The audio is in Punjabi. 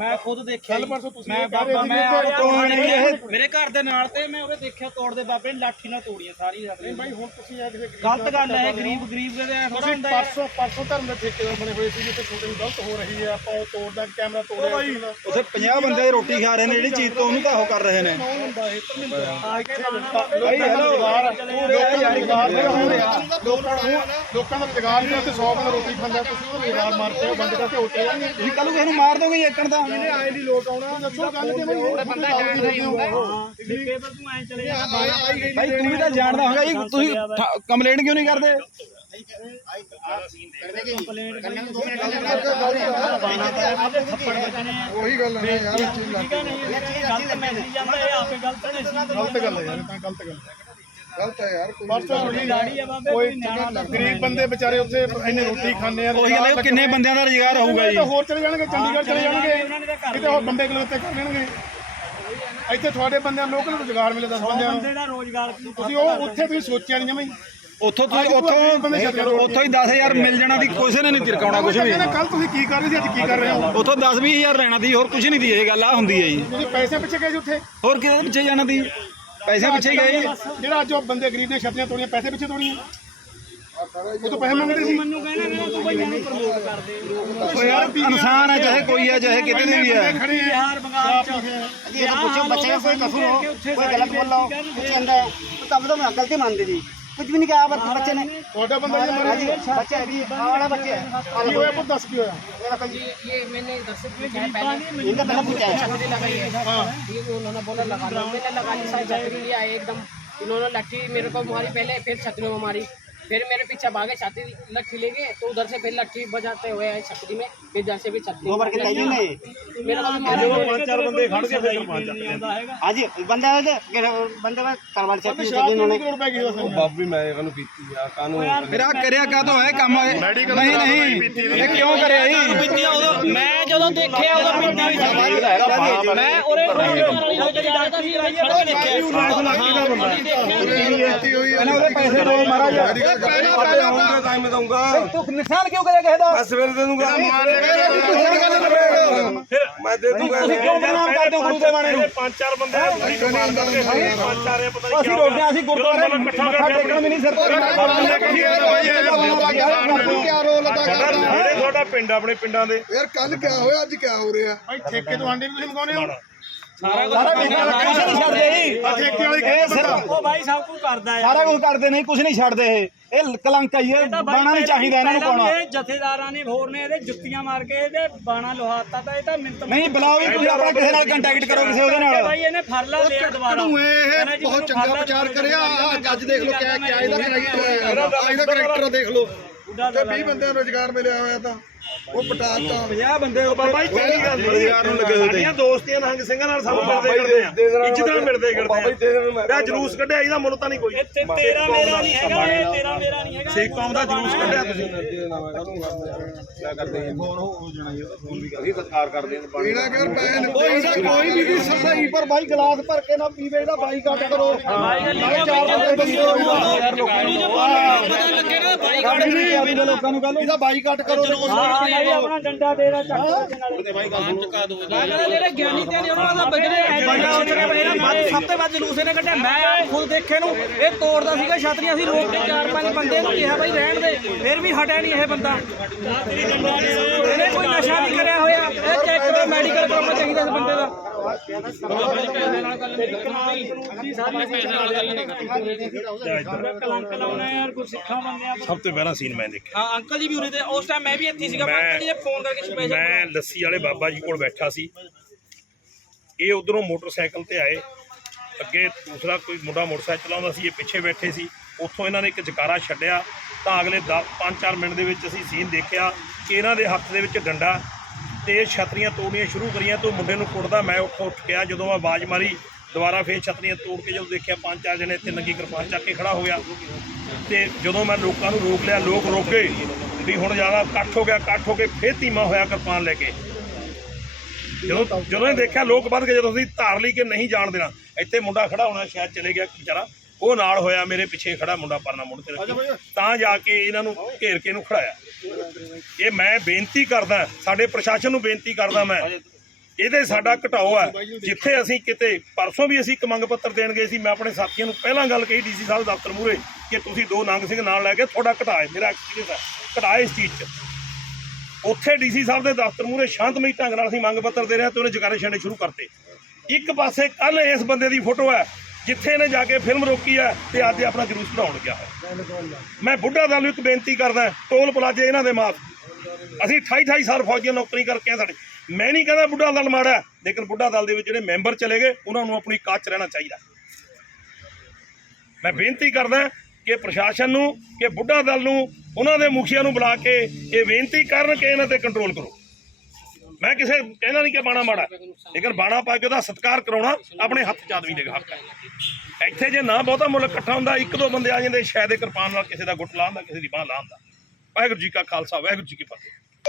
ਮੈਂ ਖੁਦ ਦੇਖਿਆ ਕੱਲ੍ਹ ਜੀ। ਪਰਸੋਂ ਤੁਸੀਂ ਮੈਂ ਬਾਬਾ ਮੈਂ ਮੇਰੇ ਘਰ ਦੇ ਨਾਲ ਤੇ ਮੈਂ ਉਹਦੇ ਦੇਖਿਆ ਤੋੜਦੇ ਬਾਬੇ ਨੇ ਲਾਠੀ ਨਾਲ ਤੋੜੀਆਂ ਸਾਰੀ ਰਾਤ ਨਹੀਂ ਭਾਈ ਹੁਣ ਤੁਸੀਂ ਇਹ ਕਿਸੇ ਗਲਤ ਗੱਲ ਹੈ ਗਰੀਬ ਗਰੀਬ ਦੇ ਥੋੜਾ ਹੁੰਦਾ ਹੈ। ਪਰਸੋਂ ਪਰਸੋਂ ਧਰਮ ਦੇ ਠੇਕੇਦਾਰ ਬਣੇ ਹੋਏ ਸੀ ਜਿੱਥੇ ਛੋਟੇ ਗਲਤ ਹੋ ਰਹੀ ਹੈ ਆਪਾਂ ਉਹ ਤੋੜਦਾ ਕੈਮਰਾ ਤੋੜਿਆ ਉੱਥੇ 50 ਬੰਦੇ ਦੀ ਰੋਟੀ ਖਾ ਰਹੇ ਨੇ ਜਿਹੜੀ ਚੀਜ਼ ਤੋਂ ਉਹਨੂੰ ਤਾਂ ਉਹ ਕਰ ਰਹੇ ਨੇ। ਲੋਕਾਂ ਦਾ ਰੁਜ਼ਗਾਰ ਨਹੀਂ ਤੇ 100 ਬੰਦਾ ਰੋਟੀ ਖਾਂਦਾ ਤੁਸੀਂ ਉਹਦਾ ਰੁਜ਼ਗਾਰ ਮਾਰਦੇ ਹੋ ਬੰਦ ਕਰਕੇ ਉੱਤੇ ਜਾਂਦੇ ਤੁਸੀਂ ਕੱਲ ਨੂੰ ਕਿਸੇ ਨੂੰ ਮਾਰ ਦੋਗੇ ਏਕਣ ਦਾ ਆਏ ਨਹੀਂ ਲੋਕ ਆਉਣਾ। ਦੱਸੋ ਗੱਲ ਕਿਵੇਂ ਹੋਈ ਬੰਦਾ ਠੇਕੇ ਪਰ ਤੂੰ ਐ ਚਲੇ ਜਾ ਭਾਈ ਤੂੰ ਵੀ ਤਾਂ ਜਾਣਦਾ ਹੋਗਾ ਜੀ ਤੁਸੀਂ ਕੰਪਲੇਂਟ ਕਿਉਂ ਨਹੀਂ ਕਰਦੇ? ਉਹੀ ਗੱਲ ਹੈ ਯਾਰ ਇਹ ਚੀਜ਼ ਠੀਕ ਹੈ। ਨਹੀਂ ਇਹ ਗਲਤ ਮੈਸੇਜ ਜਾਂਦਾ ਇਹ ਆਪੇ ਗਲਤ ਨੇ। ਗਲਤ ਗੱਲ ਹੈ ਯਾਰ ਤਾਂ ਗਲਤ ਗੱਲ ਹੈ। ਗਲਤ ਹੈ ਯਾਰ ਕੋਈ ਪਰਸੋਂ ਲਾੜੀ ਆ ਬਾਬੇ ਕੋਈ ਕੋਈ ਨਿਆਣਾ ਗਰੀਬ ਬੰਦੇ ਵਿਚਾਰੇ ਉੱਥੇ ਇੰਨੇ ਰੋਟੀ ਖਾਂਦੇ ਆ ਉਹੀ ਗੱਲ ਹੈ ਕਿੰਨੇ ਬੰਦਿਆਂ ਦਾ ਰੁਜ਼ਗਾਰ ਹੋਊਗਾ ਜੀ ਤਾਂ ਹੋਰ ਚਲੇ ਜਾਣਗੇ ਚੰਡੀਗੜ੍ਹ ਚਲੇ ਜਾਣਗੇ। ਉਹਨਾਂ ਨੇ ਤਾਂ ਘਰ ਕਿਤੇ ਹੋਰ ਬੰਦੇ ਕਲੋਤੇ ਕਰ ਲੈਣਗੇ ਇੱਥੇ ਤੁਹਾਡੇ ਬੰਦਿਆਂ ਨੂੰ ਲੋਕਲ ਰੁਜ਼ਗਾਰ ਮਿਲੇ 10 ਬੰਦਿਆਂ ਨੂੰ। ਬੰਦੇ ਦਾ ਰੋਜ਼ਗਾਰ ਕੀ ਤੁਸੀਂ ਉਹ ਉੱਥੇ ਤੁਸੀਂ ਸੋਚਿਆ ਨਹੀਂ ਜਮਾਈ ਉੱਥੋਂ ਤੁਸੀਂ ਉੱਥੋਂ ਉੱਥੋਂ ਹੀ 10000 ਮਿਲ ਜਾਣਾ ਦੀ ਕਿਸੇ ਨੇ ਨਹੀਂ ਤਿਰਕਾਉਣਾ ਕੁਝ ਵੀ। ਕੱਲ ਤੁਸੀਂ ਕੀ ਕਰ ਰਹੇ ਸੀ ਅੱਜ ਕੀ ਕਰ ਰਹੇ ਹੋ? ਉੱਥੋਂ 10 20000 ਲੈਣਾ ਦੀ ਹੋਰ ਕੁਝ ਨਹੀਂ ਦੀ ਇਹ ਗੱਲ ਆ ਹੁੰਦੀ ਹੈ ਜੀ। ਤੁਸੀਂ ਪੈਸੇ ਪਿੱਛੇ ਗਏ ਉੱਥੇ? ਹੋਰ ਕਿਹਦੇ ਪਿੱਛੇ ਜਾਣਾ ਦੀ? ਪੈਸੇ ਪਿੱਛੇ ਗਏ ਜਿਹੜਾ ਅੱਜ ਬੰਦੇ ਗਰੀਬ ਨੇ ਛੱਤੀਆਂ ਤੋੜੀਆਂ ਪੈਸੇ ਪਿੱਛੇ ਤੋੜੀਆਂ? ਉਹ ਤਾਂ ਪੈਸੇ ਮੰਗਦੇ ਸੀ? ਮੈਨੂੰ ਕਹਿਣਾ ਕਹਿੰਦਾ ਤੂੰ ਬਈ ਐਵੇਂ ਪ੍ਰਮੋਟ ਕਰਦੇ ਯਾਰ ਇਨਸਾਨ ਹੈ ਚਾਹੇ ਕੋਈ ਹੈ ਚਾਹੇ ਕਿਤੇ ਵੀ ਹੈ ਬਿਹਾਰ ਬੰਗਾਲ ਚ। ਇਹ ਤਾਂ ਪੁੱਛੋ ਬੱਚੇ ਕੋਈ ਕਸੂਰ ਕੋਈ ਗਲਤ ਬੋਲੋ ਕੁਝ ਤਾਂ ਮੈਂ ਗਲਤੀ ਮੰਨਦੀ ਜੀ। कुछ भी नहीं कहा बस बच्चे ने बच्चे अभी बड़ा बच्चे अभी वो पर 10 किलो है ये मैंने दर्शक में पहले इनका पहला पूछा है मुझे लगा ये ये उन्होंने बोला लगा मैंने लगा ली सारी छतरी लिया एकदम इन्होंने लट्ठी मेरे को मारी पहले फिर छतरी में मारी फिर मेरे पीछे भागे छाती लट्ठी लेके तो उधर से फिर लट्ठी बजाते हुए आए छतरी में फिर जैसे भी छतरी मेरा तो बंदे बंदे। बंदे तो मैं ਜਦੋਂ ਦੇਖਿਆ ਉਦੋਂ ਪਿੰਡਾਂ ਮੈਂ ਡਾਕਟਰ ਸੀ ਕੇ ਇਹਨਾਂ ਉਹਦੇ ਪੈਸੇ ਦੋ ਮਹਾਰਾਜ। ਪਹਿਲਾਂ ਪਹਿਲਾਂ ਹੋਊਗਾ ਤਾਂ ਮੈਂ ਦਊਂਗਾ। ਤੂੰ ਨੁਕਸਾਨ ਕਿਉਂ ਕਰਿਆ ਕਿਸੇ ਦਾ? ਮੈਂ ਸਵੇਰੇ ਦੇ ਦੂੰਗਾ ਮੈਂ ਦੇ ਦੂੰਗਾ ਤੁਸੀਂ ਕਿਉਂ ਬਦਨਾਮ ਕਰਦੇ ਹੋ ਗੁਰੂ ਦੇ ਬਾਣੇ ਨੂੰ? ਪੰਜ ਚਾਰ ਬੰਦੇ ਪੰਜ ਚਾਰ ਪਤਾ ਨਹੀਂ ਅਸੀਂ ਰੋਟੀਆਂ ਅਸੀਂ ਗੁਰਦੁਆਰੇ। ਮੱਥਾ ਟੇਕਣ ਵੀ ਨਹੀਂ ਸਿਰ ਕਿਆ ਰੋਲ ਅਦਾ ਕਰਦਾ ਤੁਹਾਡਾ ਪਿੰਡ ਆਪਣੇ ਪਿੰਡਾਂ ਦੇ ਯਾਰ ਕੱਲ ਕਿਆ ਹੋਇਆ? ਅੱਜ ਕਿਆ ਹੋ ਰਿਹਾ? ਭਾਈ ਠੇਕੇ ਤੋਂ ਆਂਡੇ ਵੀ ਤੁਸੀਂ ਮੰਗਾਉਨੇ ਹੋ? ਸਾਰਾ ਕੁਝ ਨਹੀਂ ਛੱਡਦੇ ਜੀ। ਆ ਠੇਕੇ ਵਾਲੇ ਇਹ ਕਿਹੜੇ ਸਿਰਫ ਉਹ ਭਾਈ ਸਭ ਕੁਝ ਕਰਦਾ ਹੈ। ਸਾਰਾ ਕੁਝ ਕਰਦੇ ਨਹੀਂ ਕੁਝ ਨਹੀਂ ਛੱਡਦੇ ਇਹ। ਇਹ ਕਲੰਕ ਹੈ ਇਹ ਬਾਣਾ ਨਹੀਂ ਚਾਹੀਦਾ ਇਹਨਾਂ ਨੂੰ ਪਾਉਣਾ। ਇਹ ਜਥੇਦਾਰਾਂ ਨੇ ਹੋਰ ਨੇ ਇਹਦੇ ਜੁੱਤੀਆਂ ਮਾਰ ਕੇ ਇਹਦੇ ਬਾਣਾ ਲੋਹਾਤਾ ਤਾਂ ਇਹ ਤਾਂ ਮਿੰਤ ਨਹੀਂ ਬੁਲਾਓ ਵੀ ਤੁਸੀਂ ਆਪਣਾ ਕਿਸੇ ਨਾਲ ਕੰਟੈਕਟ ਕਰੋ ਕਿਸੇ ਉਹਦੇ ਨਾਲ। ਭਾਈ ਇਹਨੇ ਫਰਲਾ ਲਿਆ ਦੁਬਾਰਾ। ਮੈਨੂੰ ਫਰਲਾ ਵਿਚਾਰ ਕਰਿਆ। ਅੱਜ ਦੇਖ ਲਓ ਕਿਆ ਕਿਆ ਇਹਦਾ ਕਰੈਕਟਰ ਹੈ। ਇਹਦਾ ਕਰੈਕਟਰ ਦੇਖ ਲਓ। ਤੇ 20 ਬੰਦਿਆਂ ਨੂੰ ਰੋਜ਼ਗਾਰ ਮਿਲਿਆ ਹੋਇਆ ਤਾਂ। ਉਹ ਪਟਾਤਾ 50 ਬੰਦੇ ਬਾਈ ਪਹਿਲੀ ਗੱਲ ਰੁਜ਼ਗਾਰ ਨੂੰ ਲੱਗੇ ਹੋਏ ਤੇ ਸਾਡੀਆਂ ਦੋਸਤੀਆਂ ਨਹੰਗ ਸਿੰਘਾਂ ਨਾਲ ਸਾਨੂੰ ਮਿਲਦੇ ਕਰਦੇ ਆ। ਇੱਜ਼ਤਾਂ ਮਿਲਦੇ ਬਾਬਾ ਜੀ ਕਰਦੇ ਦੇ ਦੇਣਾ ਆ। ਇਹਦਾ ਜਲੂਸ ਕੱਢਿਆ ਇਹਦਾ ਮੁੱਲ ਤਾਂ ਨਹੀਂ ਕੋਈ। ਇੱਥੇ ਤੇਰਾ ਮੇਰਾ ਨਹੀਂ ਹੈਗਾ ਇਹ ਤੇਰਾ ਮੇਰਾ ਨਹੀਂ ਹੈਗਾ। ਸਿੱਖ ਕੌਮ ਦਾ ਜਲੂਸ ਕੱਢਿਆ ਤੁਸੀਂ। ਪੀਣਾ ਕਰ ਪੈਨ ਕੋਈ ਦਾ ਕੋਈ ਵੀ ਨਹੀਂ ਸਹੀ ਪਰ ਬਾਈ ਗਲਾਸ ਭਰ ਕੇ ਨਾ ਪੀਵੇ ਇਹਦਾ ਬਾਈ ਕੱਟ ਕਰੋ। ਨਾਲੇ ਚਾਰ ਬੰਦੇ ਬੰਦੇ ਲੋਕਾਂ ਨੂੰ ਗੱਲ ਇਹਦਾ ਬਾਈ ਕੱਟ ਕਰੋ। ਤੇ ਕੁਛ ਹਾਂ ਇਹ ਆਪਣਾ ਡੰਡਾ ਦੇ ਦਾ ਚੱਕ ਦੇ ਜਿਹੜੇ ਗਿਆਨੀ ਤੇ ਨੇ ਉਹਨਾਂ ਦਾ ਬਗੜੇ ਬੰਦਾ ਉੱਥੇ ਮੇਰਾ ਵੱਧ ਸਭ ਤੋਂ ਵੱਧ ਜਲੂਸ ਇਹਨੇ ਕੱਢਿਆ। ਮੈਂ ਖੁਦ ਦੇਖੇ ਨੂੰ ਇਹ ਤੋੜਦਾ ਸੀਗਾ ਛਤਰੀਆਂ ਅਸੀਂ ਰੋਕ ਕੇ ਚਾਰ ਪੰਜ ਬੰਦੇ ਨੂੰ ਕਿਹਾ ਬਾਈ ਰਹਿਣ ਦੇ ਫਿਰ ਵੀ ਹਟਿਆ ਨਹੀਂ ਇਹ ਬੰਦਾ। ਇਹਨੇ ਕੋਈ ਨਸ਼ਾ ਨਹੀਂ ਕਰਿਆ ਹੋਇਆ। ਇਹ ਚੈੱਕ ਕਰੋ ਮੈਡੀਕਲ ਕਰਾਉਣਾ ਚਾਹੀਦਾ ਇਸ ਬੰਦੇ ਦਾ। ਸਭ ਤੋਂ ਪਹਿਲਾਂ ਸੀਨ ਮੈਂ ਦੇਖਿਆ। ਹਾਂ ਅੰਕਲ ਜੀ ਵੀ ਉਰੇ ਤੇ ਉਸ ਟਾਈਮ ਮੈਂ ਵੀ ਇੱਥੇ ਸੀਗਾ ਮੈਂ- ਅੰਕਲ ਜੀ ਨੇ ਫੋਨ ਕਰਕੇ ਸਪੈਸ਼ਲ ਮੈਂ ਲੱਸੀ ਵਾਲੇ ਬਾਬਾ ਜੀ ਕੋਲ ਬੈਠਾ ਸੀ। ਇਹ ਉਧਰੋਂ ਮੋਟਰਸਾਈਕਲ ਤੇ ਆਏ। ਅੱਗੇ ਦੂਸਰਾ ਕੋਈ ਮੁੰਡਾ ਮੋਟਰਸਾਈਕਲ ਚਲਾਉਂਦਾ ਸੀ ਇਹ ਪਿੱਛੇ ਬੈਠੇ ਸੀ। ਉੱਥੋਂ ਇਹਨਾਂ ਨੇ ਇੱਕ ਜਕਾਰਾ ਛੱਡਿਆ। ਤਾਂ ਅਗਲੇ 5-4 ਮਿੰਟ ਦੇ ਵਿੱਚ ਅਸੀਂ ਸੀਨ ਦੇਖਿਆ ਕਿ ਇਹਨਾਂ ਦੇ ਹੱਥ ਦੇ ਵਿੱਚ ਡੰਡਾ ਤੇ ਇਹ ਛਤਰੀਆਂ ਤੋੜਨੀਆਂ ਸ਼ੁਰੂ ਕਰੀਆਂ ਤੋਂ ਮੁੰਡੇ ਨੂੰ ਕੁੱਟਦਾ। ਮੈਂ ਉੱਠ ਉੱਠ ਗਿਆ, ਜਦੋਂ ਮੈਂ ਆਵਾਜ਼ ਮਾਰੀ, ਦੁਬਾਰਾ ਫੇਰ ਛਤਰੀਆਂ ਤੋੜ ਕੇ ਜਦੋਂ ਦੇਖਿਆ ਪੰਜ ਚਾਰ ਜਣੇ ਇੱਥੇ ਨੰਗੀ ਕਿਰਪਾਨ ਚੱਕ ਕੇ ਖੜਾ ਹੋ ਗਿਆ। ਤੇ ਜਦੋਂ ਮੈਂ ਲੋਕਾਂ ਨੂੰ ਰੋਕ ਲਿਆ, ਲੋਕ ਰੋਕੇ ਵੀ ਹੁਣ ਜ਼ਿਆਦਾ ਇਕੱਠ ਹੋ ਗਿਆ, ਇਕੱਠ ਹੋ ਕੇ ਫੇਰ ਧੀਮਾ ਹੋਇਆ ਕਿਰਪਾਨ ਲੈ ਕੇ। ਜਦੋਂ ਜਦੋਂ ਇਹ ਦੇਖਿਆ, ਲੋਕ ਵੱਧ ਗਏ, ਜਦੋਂ ਅਸੀਂ ਧਾਰ ਲਈ ਕਿ ਨਹੀਂ ਜਾਣ ਦੇਣਾ, ਇੱਥੇ ਮੁੰਡਾ ਖੜਾ ਹੋਣਾ, ਸ਼ਾਇਦ ਚਲੇ ਗਿਆ ਵਿਚਾਰਾ। ਉਹ ਨਾਲ ਹੋਇਆ ਮੇਰੇ ਪਿੱਛੇ ਖੜਾ ਮੁੰਡਾ ਪਰਨਾ ਮੁੰਡ ਤੇ ਰੱਖੀ। ਤਾਂ ਜਾ ਕੇ ਇਹਨਾਂ ਨੂੰ ਘੇਰ ਕੇ ਇਹਨੂੰ ਖੜਾਇਆ। ਇਹ ਮੈਂ ਬੇਨਤੀ ਕਰਦਾ ਸਾਡੇ ਪ੍ਰਸ਼ਾਸਨ ਨੂੰ ਬੇਨਤੀ ਕਰਦਾ ਮੈਂ। ਇਹਦੇ ਸਾਡਾ ਘਟਾਓ ਹੈ। ਜਿੱਥੇ ਅਸੀਂ ਕਿਤੇ ਪਰਸੋਂ ਵੀ ਅਸੀਂ ਇੱਕ ਮੰਗ ਪੱਤਰ ਦੇਣ ਗਏ ਸੀ ਮੈਂ ਆਪਣੇ ਸਾਥੀਆਂ ਨੂੰ ਪਹਿਲਾਂ ਗੱਲ ਕਹੀ ਡੀਸੀ ਸਾਹਿਬ ਦਫ਼ਤਰ ਮੂਹਰੇ ਕਿ ਤੁਸੀਂ ਦੋ ਨੰਗ ਸਿੰਘ ਨਾਲ ਲੈ ਕੇ ਤੁਹਾਡਾ ਘਟਾਏ ਮੇਰਾ ਐਕਸਪੀਰੀਅੰਸ ਹੈ ਘਟਾਏ ਇਸ ਚੀਜ਼ 'ਚ। ਉੱਥੇ ਡੀਸੀ ਸਾਹਿਬ ਦੇ ਦਫ਼ਤਰ ਮੂਹਰੇ ਸ਼ਾਂਤਮਈ ਢੰਗ ਨਾਲ ਅਸੀਂ ਮੰਗ ਪੱਤਰ ਦੇ ਰਹੇ ਹਾਂ ਤੇ ਉਹਨੇ ਜਗਾਰੇ ਛੱਡਣੇ ਸ਼ੁਰੂ ਕਰਤੇ। ਇੱਕ ਪਾਸੇ ਕੱਲ ਇਸ ਬੰਦੇ ਦੀ ਫੋਟੋ ਹੈ ਜਿੱਥੇ ਇਹਨੇ ਜਾ ਕੇ ਫਿਲਮ ਰੋਕੀ ਹੈ ਤੇ ਅੱਜ ਆਪਣਾ ਜਲੂਸ ਕਢਾਉਣ ਗਿਆ ਹੈ। ਮੈਂ ਬੁੱਢਾ ਦਲ ਨੂੰ ਇੱਕ ਬੇਨਤੀ ਕਰਦਾ ਟੋਲ ਪਲਾਜੇ ਇਹਨਾਂ ਦੇ ਮਾਫ। ਅਸੀਂ 28 28 ਸਾਲ ਫੌਜੀਆਂ ਨੌਕਰੀ ਕਰਕੇ ਆ ਸਾਡੇ। ਮੈਂ ਨਹੀਂ ਕਹਿੰਦਾ ਬੁੱਢਾ ਦਲ ਮਾੜਾ ਲੇਕਿਨ ਬੁੱਢਾ ਦਲ ਦੇ ਵਿੱਚ ਜਿਹੜੇ ਮੈਂਬਰ ਚਲੇ ਗਏ, ਉਹਨਾਂ ਨੂੰ ਆਪਣੀ ਕਾਚ ਰਹਿਣਾ ਚਾਹੀਦਾ ਮੈਂ ਬੇਨਤੀ ਕਰਦਾ ਕਿ ਪ੍ਰਸ਼ਾਸਨ ਨੂੰ, ਕਿ ਬੁੱਢਾ ਦਲ ਨੂੰ, ਉਹਨਾਂ ਦੇ ਮੁਖੀਆਂ ਨੂੰ ਬੁਲਾ ਕੇ ਇਹ ਬੇਨਤੀ ਕਰਨ ਕਿ ਇਹਨਾਂ ਤੇ ਕੰਟਰੋਲ ਕਰੋ। ਮੈਂ ਕਿਸੇ ਕਹਿੰਦਾ ਨਹੀਂ ਕਿ ਬਾਣਾ ਮਾੜਾ। ਲੇਕਿਨ ਬਾਣਾ ਪਾ ਕੇ ਉਹਦਾ ਸਤਿਕਾਰ ਕਰਾਉਣਾ, ਆਪਣੇ ਹੱਥ 'ਚ ਆਦਮੀ ਦੇ ਹੱਕ ਹੈ। ਇੱਥੇ ਜੇ ਨਾ ਬਹੁਤਾ ਮੁੱਲ ਇਕੱਠਾ ਹੁੰਦਾ, ਇੱਕ ਦੋ ਬੰਦੇ ਆ ਜਾਂਦੇ, ਸ਼ਾਇਦ ਇਹ ਕਿਰਪਾਨ ਨਾਲ ਕਿਸੇ ਦਾ ਗੁੱਟ ਲਾਉਂਦਾ, ਕਿਸੇ ਦੀ ਬਾਹ ਲਾਉਂਦਾ। ਵਾਹਿਗੁਰੂ ਜੀ ਕਾ ਖਾਲਸਾ, ਵਾਹਿਗੁਰੂ ਜੀ ਕੀ ਫਤਿਹ।